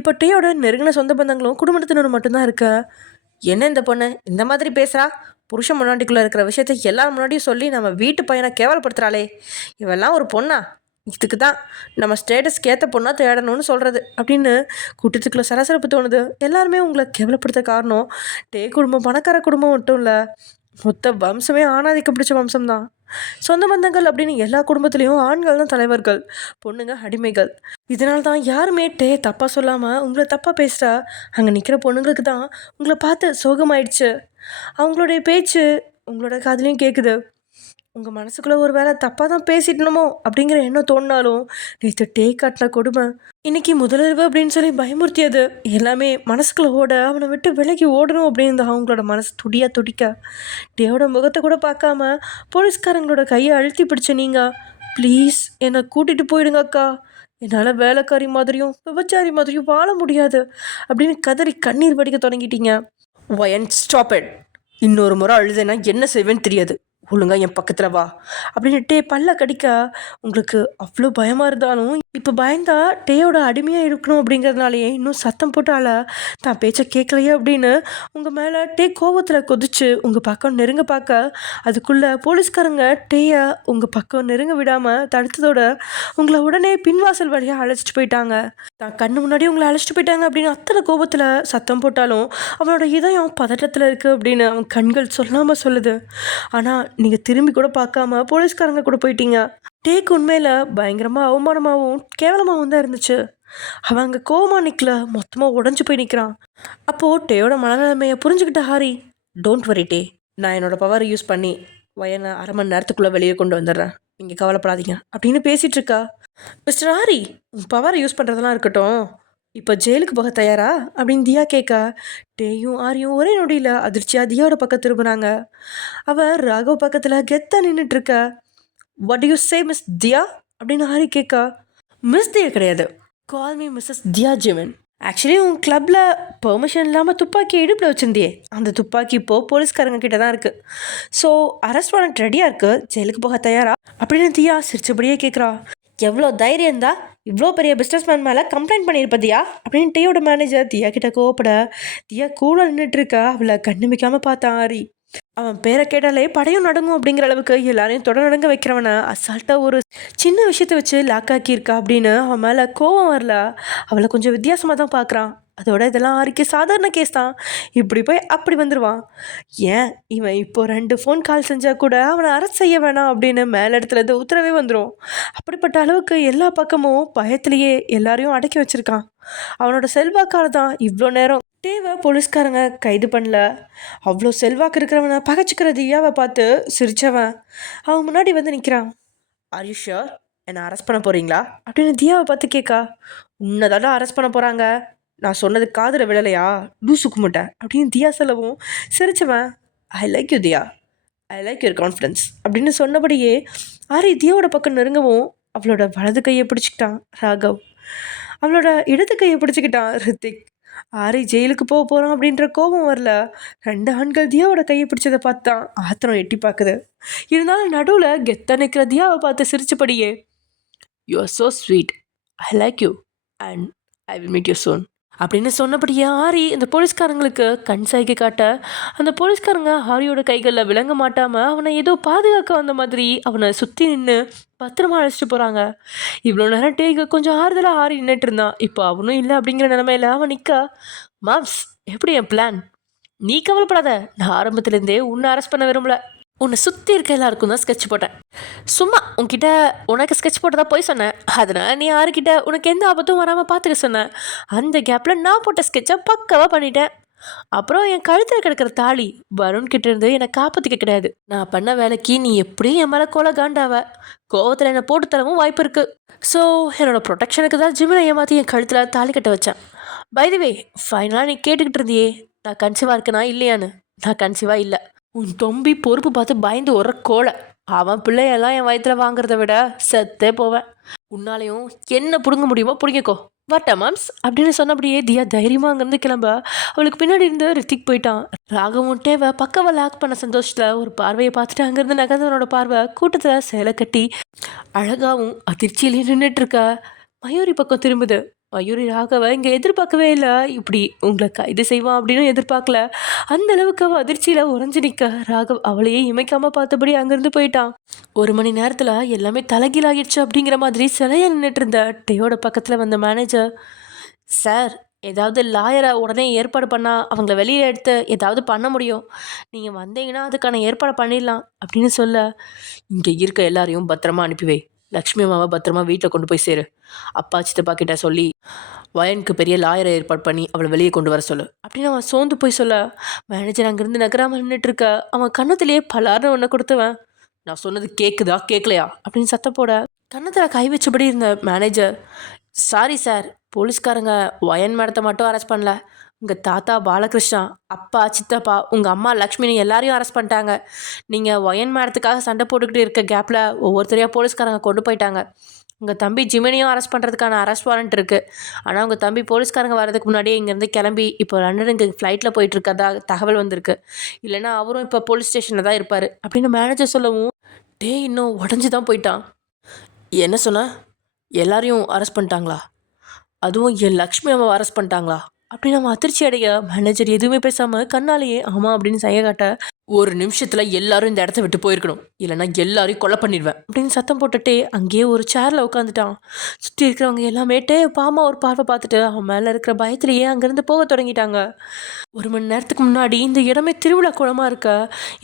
இப்போ டேயோட நெருங்கின சொந்த பந்தங்களும் குடும்பத்தினரும் மட்டும்தான் இருக்க. என்ன இந்த பொண்ணு இந்த மாதிரி பேசுகிறா, புருஷன் முன்னாடிக்குள்ளே இருக்கிற விஷயத்தை எல்லாரும் முன்னாடியும் சொல்லி நம்ம வீட்டு பையனை கேவலப்படுத்துகிறாளே, இவெல்லாம் ஒரு பொண்ணா, இதுக்கு தான் நம்ம ஸ்டேட்டஸ்க்கு ஏற்ற பொண்ணாக தேடணும்னு சொல்கிறது அப்படின்னு கூட்டத்துக்குள்ளே சரசரப்பு தோணுது. எல்லாருமே உங்களை கேவலப்படுத்த காரணம் டே குடும்பம் பணக்கார குடும்பம் மட்டும் இல்லை, மொத்த வம்சமே ஆணாதிக்க பிடிச்ச வம்சம்தான். சொந்த பந்தங்கள் அப்படின்னு எல்லா குடும்பத்துலேயும் ஆண்கள் தான் தலைவர்கள், பொண்ணுங்க அடிமைகள். இதனால தான் யாருமே டே தப்பாக சொல்லாமல் உங்களை தப்பாக பேசுகிறா அங்கே நிற்கிற பொண்ணுங்களுக்கு தான் உங்களை பார்த்து சோகமாயிடுச்சு. அவங்களுடைய பேச்சு உங்களோட காதுலையும் கேட்குது. உங்கள் மனசுக்குள்ளே ஒரு வேளை தப்பாக தான் பேசிட்டணுமோ அப்படிங்கிற எண்ணம் தோணினாலும் நேற்று டே காட்டின கொடுமை, இன்னைக்கு முதலிரவு அப்படின்னு சொல்லி பயமுறுத்தியது எல்லாமே மனசுக்குள்ளே ஓட அவனை விட்டு விலகி ஓடணும் அப்படின்னு தான் அவங்களோட மனசு துடியாக துடிக்க. டேயோட முகத்தை கூட பார்க்காம போலீஸ்காரங்களோட கையை அழுத்தி பிடிச்ச நீங்கள், ப்ளீஸ் என்னை கூட்டிகிட்டு போயிடுங்க அக்கா, என்னால் வேலைக்காரி மாதிரியும் விபச்சாரி மாதிரியும் வாழ முடியாது அப்படின்னு கதறி கண்ணீர் வடிக்க தொடங்கிட்டீங்க. ஒயன் ஸ்டாப் இட், இன்னொரு முறை அழுதுனா என்ன செய்வேன்னு தெரியாது, ஒழுங்கா என் பக்கத்தில் வா அப்படின்னு டே பல்ல கடிக்க உங்களுக்கு அவ்வளோ பயமாக இருந்தாலும் இப்போ பயந்தா டேயோட அடிமையாக இருக்கணும் அப்படிங்கிறதுனாலேயே இன்னும் சத்தம் போட்டால தான் பேச்சை கேட்கலையே அப்படின்னு உங்கள் மேலே டே கோபத்தில் கொதிச்சு உங்கள் பக்கம் நெருங்க பார்க்க அதுக்குள்ளே போலீஸ்காரங்க டேயை உங்கள் பக்கம் நெருங்க விடாமல் தடுத்ததோட உங்களை உடனே பின்வாசல் வழியாக அழைச்சிட்டு போயிட்டாங்க. தான் கண்ணு முன்னாடி உங்களை அழைச்சிட்டு போயிட்டாங்க அப்படின்னு அத்தனை கோபத்தில் சத்தம் போட்டாலும் அவனோட இதயம் பதட்டத்தில் இருக்குது அப்படின்னு அவன் கண்கள் சொல்லாமல் சொல்லுது. ஆனால் நீங்கள் திரும்பி கூட பார்க்காம போலீஸ்காரங்க கூட போயிட்டீங்க. டேக்கு உண்மையில் பயங்கரமாக அவமானமாகவும் கேவலமாகவும் தான் இருந்துச்சு. அவன் அங்கே கோவமாக நிற்கல, மொத்தமாக உடஞ்சி போய் நிற்கிறான். அப்போது டேயோட மனநிலைமையை புரிஞ்சுக்கிட்ட ஹாரி, டோன்ட் வரி டே, நான் என்னோடய பவரை யூஸ் பண்ணி வயனை 1/2 மணி நேரத்துக்குள்ளே வெளியே கொண்டு வந்துடுறேன், நீங்கள் கவலைப்படாதீங்க அப்படின்னு பேசிகிட்டு இருக்கா. மிஸ்டர் ஹாரி, உன் பவரை யூஸ் பண்ணுறதெல்லாம் இருக்கட்டும், இப்போ ஜெயிலுக்கு போக தயாரா அப்படின்னு தியா கேட்க டேயும் ஆரியும் ஒரே நொடியில் அதிர்ச்சியாக தியாவோட பக்கம் திரும்புகிறாங்க. அவள் ராகவ் பக்கத்தில் கெத்தாக நின்றுட்டுருக்க. வாட் யூ சே மிஸ் தியா அப்படின்னு ஹாரி கேட்க, மிஸ் தியா கிடையாது, கால் மீ மிஸ்ஸஸ் தியா ஜிவன். ஆக்சுவலி உன் கிளப்பில் பெர்மிஷன் இல்லாமல் துப்பாக்கி இடுப்பில் வச்சுருந்தியே, அந்த துப்பாக்கி இப்போது போலீஸ்காரங்க கிட்ட தான் இருக்குது, ஸோ அரெஸ்ட் பண்ண ரெடியாக இருக்குது, ஜெயிலுக்கு போக தயாரா அப்படின்னு தியா சிரிச்சபடியே கேட்குறா. எவ்வளோ தைரியம் இருந்தா இவ்வளோ பெரிய பிஸ்னஸ்மேன் மேலே கம்ப்ளைண்ட் பண்ணியிருப்பதியா அப்படின்னு டேயோட மேனேஜர் தியா கிட்ட கோவப்பட தியா கூட நின்றுட்டுருக்கா. அவளை கண்ணுமிக்காமல் பார்த்தான் ஆரி. அவன் பேரை கேட்டாலே படையும் நடுங்கும் அப்படிங்கிற அளவுக்கு எல்லாரையும் தொட நடுங்க வைக்கிறவனை அசால்ட்டாக ஒரு சின்ன விஷயத்தை வச்சு லாக் ஆக்கியிருக்கா அப்படின்னு அவன் மேலே கோவம் வரல, அவளை கொஞ்சம் வித்தியாசமாக தான் பார்க்குறான். அதோட இதெல்லாம் ஆரிக்கு சாதாரண கேஸ் தான், இப்படி போய் அப்படி வந்துடுவான். ஏன் இவன் இப்போ 2 ஃபோன் கால் செஞ்சால் கூட அவனை அரெஸ்ட் செய்ய வேணாம் அப்படின்னு மேலே இடத்துலேருந்து உத்தரவே வந்துடும். அப்படிப்பட்ட அளவுக்கு எல்லா பக்கமும் பயத்திலேயே எல்லாரையும் அடக்கி வச்சுருக்கான். அவனோட செல்வாக்கால தான் இவ்வளோ நேரம் டேவை போலீஸ்காரங்க கைது பண்ணல. அவ்வளோ செல்வாக்கு இருக்கிறவனை பகைச்சிக்கிற தியாவை பார்த்து சிரிச்சவன் அவன் முன்னாடி வந்து நிற்கிறான். ஆர் யூ ஷுர் என்னை அரெஸ்ட் பண்ண போகிறீங்களா அப்படின்னு தியாவை பார்த்து கேட்கா. உன்னதால அரெஸ்ட் பண்ண போகிறாங்க, நான் சொன்னது காதில் விழலையா லூசு கும்பிட்டேன் அப்படின்னு தியா சொல்லவும் சிரிச்சவன், I like you Diya, I like your confidence அப்படின்னு சொன்னபடியே ஆரி தியாவோட பக்கம் நெருங்கவும் அவளோட வலது கையை பிடிச்சிக்கிட்டான் ராகவ், அவளோட இடது கையை பிடிச்சிக்கிட்டான் ரித்திக். ஆரி ஜெயிலுக்கு போக போகிறோம் அப்படின்ற கோபம் வரல, 2 ஆண்கள் தியாவோட கையை பிடிச்சதை பார்த்தான் ஆத்திரம் எட்டி பார்க்குது. இருந்தாலும் நடுவில் கெத்த நிற்கிற தியாவை பார்த்து சிரிச்சபடியே, you are so sweet, I like you and I will meet you soon அப்படின்னு சொன்னபடியே ஆரி இந்த போலீஸ்காரங்களுக்கு கண் சைகை காட்ட அந்த போலீஸ்காரங்க ஆரியோட கைகளில் விளங்க மாட்டாமல் அவனை ஏதோ பாதுகாக்க வந்த மாதிரி அவனை சுற்றி நின்று பத்திரமா அழைச்சிட்டு போகிறாங்க. இவ்வளோ நேரம் டேக்கு கொஞ்சம் ஆறுதலாக ஆரி நின்றுட்டு இருந்தான். இப்போ அவனும் இல்லை அப்படிங்கிற நிலமையில அவன் நிற்க, மாம்ஸ் எப்படி என் பிளான், நீ கவலைப்படாத, நான் ஆரம்பத்துலேருந்தே உன்னை அரெஸ்ட் பண்ண விரும்பல, உன்னை சுற்றி இருக்க எல்லாருக்கும் தான் ஸ்கெட்ச் போட்டேன். சும்மா உன்கிட்ட உனக்கு ஸ்கெட்ச் போட்டதா போய் சொன்னேன். அதனால் நீ யாருக்கிட்ட உனக்கு எந்த ஆபத்தும் வராமல் பார்த்துக்க சொன்னேன். அந்த கேப்பில் நான் போட்ட ஸ்கெட்சை பக்காவாக பண்ணிட்டேன். அப்புறம் என் கழுத்தில் கிடக்கிற தாலி வருண் கிட்ட இருந்து என்னை காப்பாற்றிக்க கிடையாது. நான் பண்ண வேலைக்கு நீ எப்படியும் என் மேலே கோல காண்டாவ. கோவத்தில் என்னை போட்டு தரவும் வாய்ப்பு இருக்குது. ஸோ என்னோடய ப்ரொடெக்ஷனுக்கு தான் ஜிமினை ஏமாற்றி என் கழுத்தில் தாலி கட்ட வச்சேன். பை தி வே, ஃபைனலாக நீ கேட்டுக்கிட்டு இருந்தியே நான் கன்சீவாக இருக்கேனா இல்லையான்னு. நான் கன்சீவாக இல்லை. உன் தொம்பி பொறுப்பு பார்த்து பயந்து ஒரு கோலை. அவன் பிள்ளையெல்லாம் என் வயிற்றில் வாங்குறத விட செத்தே போவேன். உன்னாலையும் என்ன பிடுங்க முடியுமோ பிடிங்கக்கோ. வாட்டா மாம்ஸ் அப்படின்னு சொன்னபடியே தியா தைரியமாக அங்கேருந்து கிளம்ப அவளுக்கு பின்னாடி இருந்து ரித்திக் போயிட்டான். ராகவும் தேவை பக்கவை லாக் பண்ண சந்தோஷத்தில் ஒரு பார்வையை பார்த்துட்டு அங்கேருந்து நகர்ந்தவனோட பார்வை கூட்டத்தில் சேலை கட்டி அழகாகவும் அதிர்ச்சியிலே நின்றுட்டு இருக்க மயூரி பக்கம் திரும்புது. மயூரி ராகவை இங்கே எதிர்பார்க்கவே இல்லை. இப்படி உங்களை கைது செய்வான் அப்படின்னு எதிர்பார்க்கல. அந்த அளவுக்கு அவள் அதிர்ச்சியில் உறைஞ்சு நிற்க ராகவ் அவளையே இமைக்காமல் பார்த்தபடி அங்கேருந்து போயிட்டான். 1 மணி நேரத்தில் எல்லாமே தலைகீழாகிடுச்சு அப்படிங்கிற மாதிரி சிலையாக நின்றுட்டு இருந்த டேயோட பக்கத்தில் வந்த மேனேஜர், சார் ஏதாவது லாயரை உடனே ஏற்பாடு பண்ணால் அவங்கள வெளியில் எடுத்து ஏதாவது பண்ண முடியும். நீங்கள் வந்தீங்கன்னா அதுக்கான ஏற்பாடு பண்ணிடலாம் அப்படின்னு சொல்ல, இங்கே இருக்க எல்லாரையும் பத்திரமா அனுப்பிவை. லக்ஷ்மி அம்மாவை பத்திரமா வீட்டில் கொண்டு போய் சேரு. அப்பா சித்தப்பா கிட்ட சொல்லி வயனுக்கு பெரிய லாயரை ஏற்பாடு பண்ணி அவளை வெளியே கொண்டு வர சொல்லு அப்படின்னு அவன் சோர்ந்து போய் சொல்ல, மேனேஜர் அங்கேருந்து நகராமல் நின்றுட்டுருக்க அவன் கன்னத்திலேயே பலார்னு ஒன்று கொடுத்துவன். நான் சொன்னது கேட்குதா கேட்கலையா அப்படின்னு சத்தம் போட கன்னத்தில் கை வச்சபடி இருந்த மேனேஜர், சாரி சார், போலீஸ்காரங்க வயன் மேடத்தை மட்டும் அரெஸ்ட் பண்ணல. உங்கள் தாத்தா பாலகிருஷ்ணா, அப்பா சித்தப்பா, உங்கள் அம்மா லக்ஷ்மினி எல்லாரையும் அரெஸ்ட் பண்ணிட்டாங்க. நீங்கள் வயன் மேடத்துக்காக சண்டை போட்டுக்கிட்டு இருக்க கேப்பில் ஒவ்வொருத்தரையாக போலீஸ்காரங்க கொண்டு போயிட்டாங்க. உங்கள் தம்பி ஜிமினியும் அரெஸ்ட் பண்ணுறதுக்கான அரெஸ்ட் வாரண்ட் இருக்குது. ஆனால் உங்கள் தம்பி போலீஸ்காரங்க வர்றதுக்கு முன்னாடியே இங்கேருந்து கிளம்பி இப்போ லண்டனுக்கு ஃப்ளைட்டில் போயிட்டுருக்கதா தகவல் வந்திருக்கு. இல்லைன்னா அவரும் இப்போ போலீஸ் ஸ்டேஷனில் தான் இருப்பார் அப்படின்னு மேனேஜர் சொல்லவும், டே இன்னும் உடஞ்சி தான் போயிட்டான். என்ன சொன்ன? எல்லாரையும் அரெஸ்ட் பண்ணிட்டாங்களா? அதுவும் என் லக்ஷ்மி அம்மாவை அரெஸ்ட் பண்ணிட்டாங்களா அப்படின்னு நம்ம அதிர்ச்சி அடைய மேனேஜர் எதுவுமே பேசாமல் கண்ணாலேயே ஆமாம் அப்படின்னு செய்ய காட்ட, 1 நிமிஷத்தில் எல்லாரும் இந்த இடத்த விட்டு போயிருக்கணும், இல்லைன்னா எல்லாரையும் கொலை பண்ணிடுவேன் அப்படின்னு சத்தம் போட்டுட்டே அங்கேயே ஒரு சேரில் உட்காந்துட்டான். சுற்றி இருக்கிறவங்க எல்லாமே பாமா ஒரு பார்வை பார்த்துட்டு அவன் மேலே இருக்கிற பயத்திலேயே அங்கேருந்து போக தொடங்கிட்டாங்க. 1 மணி நேரத்துக்கு முன்னாடி இந்த இடமே திருவிழா குளமாக இருக்க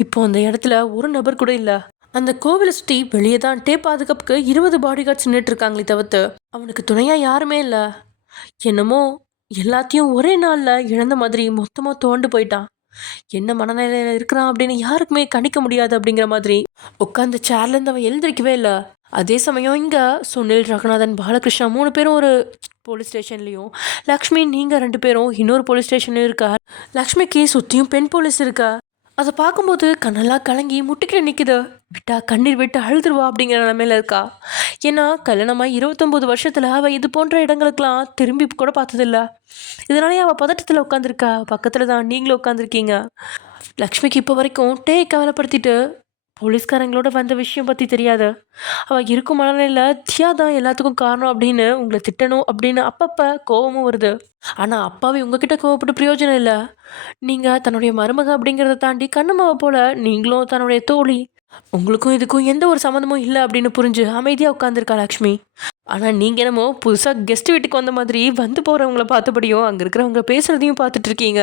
இப்போ அந்த இடத்துல ஒரு நபர் கூட இல்லை. அந்த கோவிலை சுற்றி வெளியே தான் பாதுகாப்புக்கு 20 பாடி கார்ட்ஸ் நின்றுட்டு இருக்காங்களே தவிர்த்து அவனுக்கு துணையாக யாருமே இல்லை. என்னமோ எல்லாத்தையும் ஒரே நாளில் இழந்த மாதிரி மொத்தமாக தோண்டு போயிட்டான். என்ன மனநிலையில் இருக்கிறான் அப்படின்னு யாருக்குமே கணிக்க முடியாது அப்படிங்கிற மாதிரி உட்காந்து சேர்லேருந்து அவன் எழுந்திரிக்கவே இல்லை. அதே சமயம் இங்கே சுனில், ரகுநாதன், பாலகிருஷ்ணா 3 பேரும் ஒரு போலீஸ் ஸ்டேஷன்லேயும், லக்ஷ்மி நீங்கள் 2 பேரும் இன்னொரு போலீஸ் ஸ்டேஷன்லையும் இருக்கா. லக்ஷ்மிக்கு சுற்றியும் பெண் போலீஸ் இருக்கா. அதை பார்க்கும்போது கண்ணெல்லாம் கலங்கி முட்டிக்கிட்டு நிற்குது. விட்டா கண்ணீர் விட்டு அழுதுருவா அப்படிங்கிற நிலைமையில இருக்கா. ஏன்னா கல்யாணமாக 29 வருஷத்தில் அவள் இது போன்ற இடங்களுக்கெல்லாம் திரும்பி கூட பார்த்ததில்ல. இதனாலே அவள் பதட்டத்தில் உட்காந்துருக்கா. பக்கத்தில் தான் நீங்களும் உட்காந்துருக்கீங்க. லக்ஷ்மிக்கு இப்போ வரைக்கும் கவலைப்படுத்திட்டு போலீஸ்காரங்களோட வந்த விஷயம் பற்றி தெரியாது. அவள் இருக்கும் மனநிலையில் தியா தான் எல்லாத்துக்கும் காரணம் அப்படின்னு உங்களை திட்டணும் அப்படின்னு அப்பப்போ கோபமும் வருது. ஆனால் அப்பாவே உங்ககிட்ட கோவப்பட்டு பிரயோஜனம் இல்லை. நீங்கள் தன்னுடைய மருமக அப்படிங்கிறத தாண்டி கண்ணம்மாவை போல் நீங்களும் தன்னுடைய தோழி. உங்களுக்கும் இதுக்கும் எந்த ஒரு சம்மந்தமும் இல்லை அப்படின்னு புரிஞ்சு அமைதியாக உட்காந்துருக்கா லக்ஷ்மி. ஆனால் நீங்கள் என்னமோ புதுசாக கெஸ்ட் வீட்டுக்கு வந்த மாதிரி வந்து போகிறவங்கள பார்த்தபடியும் அங்கே இருக்கிறவங்க பேசுகிறதையும் பார்த்துட்டு இருக்கீங்க.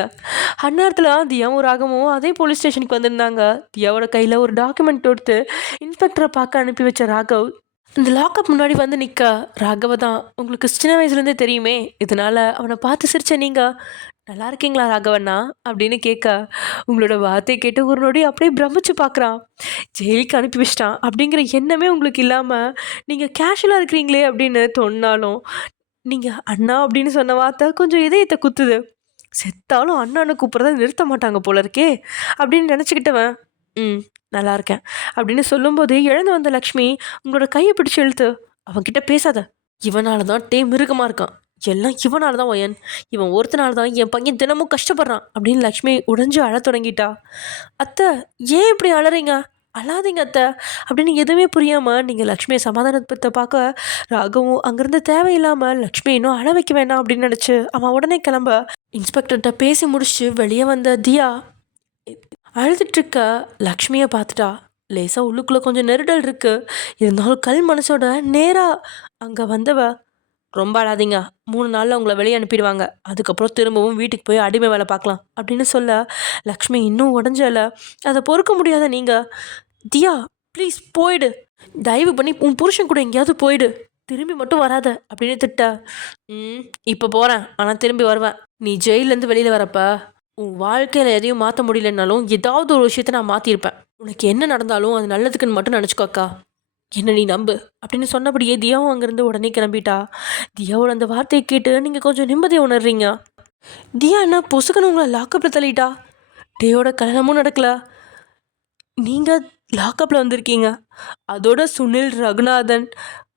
அந்நேரத்தில் தியாவும் ராகமும் அதே போலீஸ் ஸ்டேஷனுக்கு வந்திருந்தாங்க. தியாவோட கையில் ஒரு டாக்குமெண்ட் கொடுத்து இன்ஸ்பெக்டரை பார்க்க அனுப்பி வச்ச ராகவ் இந்த லாக்அப் முன்னாடி வந்து நிற்க, ராகவ தான் உங்களுக்கு சின்ன வயசுலேருந்தே தெரியுமே, இதனால் அவனை பார்த்து சிரிச்ச நீங்கள் நல்லா இருக்கீங்களா ராகவண்ணா அப்படின்னு கேட்க, உங்களோட வார்த்தையை கேட்டு ஒரு நொடி அப்படியே பிரமிச்சு பார்க்குறான். ஜெயிலுக்கு அனுப்பி வச்சிட்டான் அப்படிங்கிற எண்ணமே உங்களுக்கு இல்லாமல் நீங்கள் கேஷுவலாக இருக்கிறீங்களே அப்படின்னு தோணினாலும், நீங்கள் அண்ணா அப்படின்னு சொன்ன வார்த்தை கொஞ்சம் இதயத்தை குத்துது. செத்தாலும் அண்ணான்னு கூப்பிட்றத நிறுத்த மாட்டாங்க போல இருக்கே அப்படின்னு நினச்சிக்கிட்டவன், நல்லா இருக்கேன் அப்படின்னு சொல்லும்போது எழுந்து வந்த லக்ஷ்மி உங்களோட கையை பிடிச்சி இழுத்து, அவன்கிட்ட பேசாத, இவனால தான் மிருகமாக இருக்கான், எல்லாம் இவனால தான் வயன், இவன் ஒருத்தனால தான் என் பையன் தினமும் கஷ்டப்படுறான் அப்படின்னு லக்ஷ்மி உடைஞ்சு அழ தொடங்கிட்டா. அத்தை ஏன் இப்படி அழறீங்க, அழாதீங்க அத்தை அப்படின்னு எதுவுமே புரியாமல் நீங்கள் லக்ஷ்மியை சமாதானத்தை பார்க்க ராகவும் அங்கேருந்து தேவையில்லாமல் லக்ஷ்மி இன்னும் அழ வைக்க வேண்டாம் அப்படின்னு நினச்சி அவன் உடனே கிளம்ப இன்ஸ்பெக்டர்கிட்ட பேசி முடிச்சு வெளியே வந்த தியா அழுதுட்டுருக்க லக்ஷ்மியை பார்த்துட்டா. லேசாக உள்ளுக்குள்ளே கொஞ்சம் நெருடல் இருக்குது. இருந்தாலும் கல் மனசோட நேராக அங்கே வந்தவ, ரொம்ப அழாதீங்க, 3 நாளில் உங்களை வெளியே அனுப்பிடுவாங்க, அதுக்கப்புறம் திரும்பவும் வீட்டுக்கு போய் அடிமை வேலை பார்க்கலாம் அப்படின்னு சொல்ல லக்ஷ்மி இன்னும் உடஞ்சல. அதை பொறுக்க முடியாத நீங்கள் தியா ப்ளீஸ் போயிடு, தயவு பண்ணி உன் புருஷன் கூட எங்கேயாவது போயிடு, திரும்பி மட்டும் வராத அப்படின்னு திட்டா. இப்போ போகிறேன், ஆனால் திரும்பி வருவேன். நீ ஜெயிலேருந்து வெளியில் வரப்ப உன் வாழ்க்கையில் எதையும் மாற்ற முடியலன்னாலும் ஏதாவது ஒரு விஷயத்த நான் மாற்றிருப்பேன். உனக்கு என்ன நடந்தாலும் அது நல்லதுக்குன்னு மட்டும் நினச்சிக்கோ அக்கா, என்ன நீ நம்பு அப்படின்னு சொன்னபடியே தியாவும் அங்கேருந்து உடனே கிளம்பிட்டா. தியாவோட அந்த வார்த்தையை கேட்டு நீங்கள் கொஞ்சம் நிம்மதியை உணர்றீங்க. தியா என்ன பொசுக்கன்னு உங்களை லாக்கப்பில் தள்ளிட்டா? டேயோட கல்யாணமும் நடக்கல, நீங்கள் லாக்கப்பில் வந்திருக்கீங்க. அதோட சுனில், ரகுநாதன்,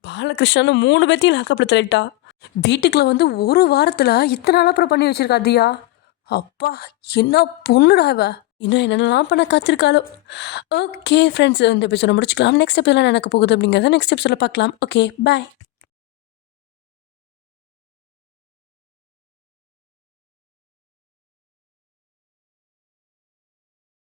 பாலகிருஷ்ணன் 3 பேர்த்தையும் லாக்கப்பில் தள்ளிட்டா. வீட்டுக்குள்ள வந்து ஒரு வாரத்தில் இத்தனை அலப்பறம் பண்ணி வச்சிருக்கா தியா. அப்பா என்ன பொண்ணுடா இவ, இன்னும் என்னென்னலாம் பண்ண காத்திருக்காளோ. ஓகே ஃப்ரெண்ட்ஸ், இந்த எபிசோட முடிச்சுக்கலாம். நெக்ஸ்ட் எபிசோட நடக்க போகுது அப்படிங்கிறத நெக்ஸ்ட் எபிசோட பார்க்கலாம். Okay bye.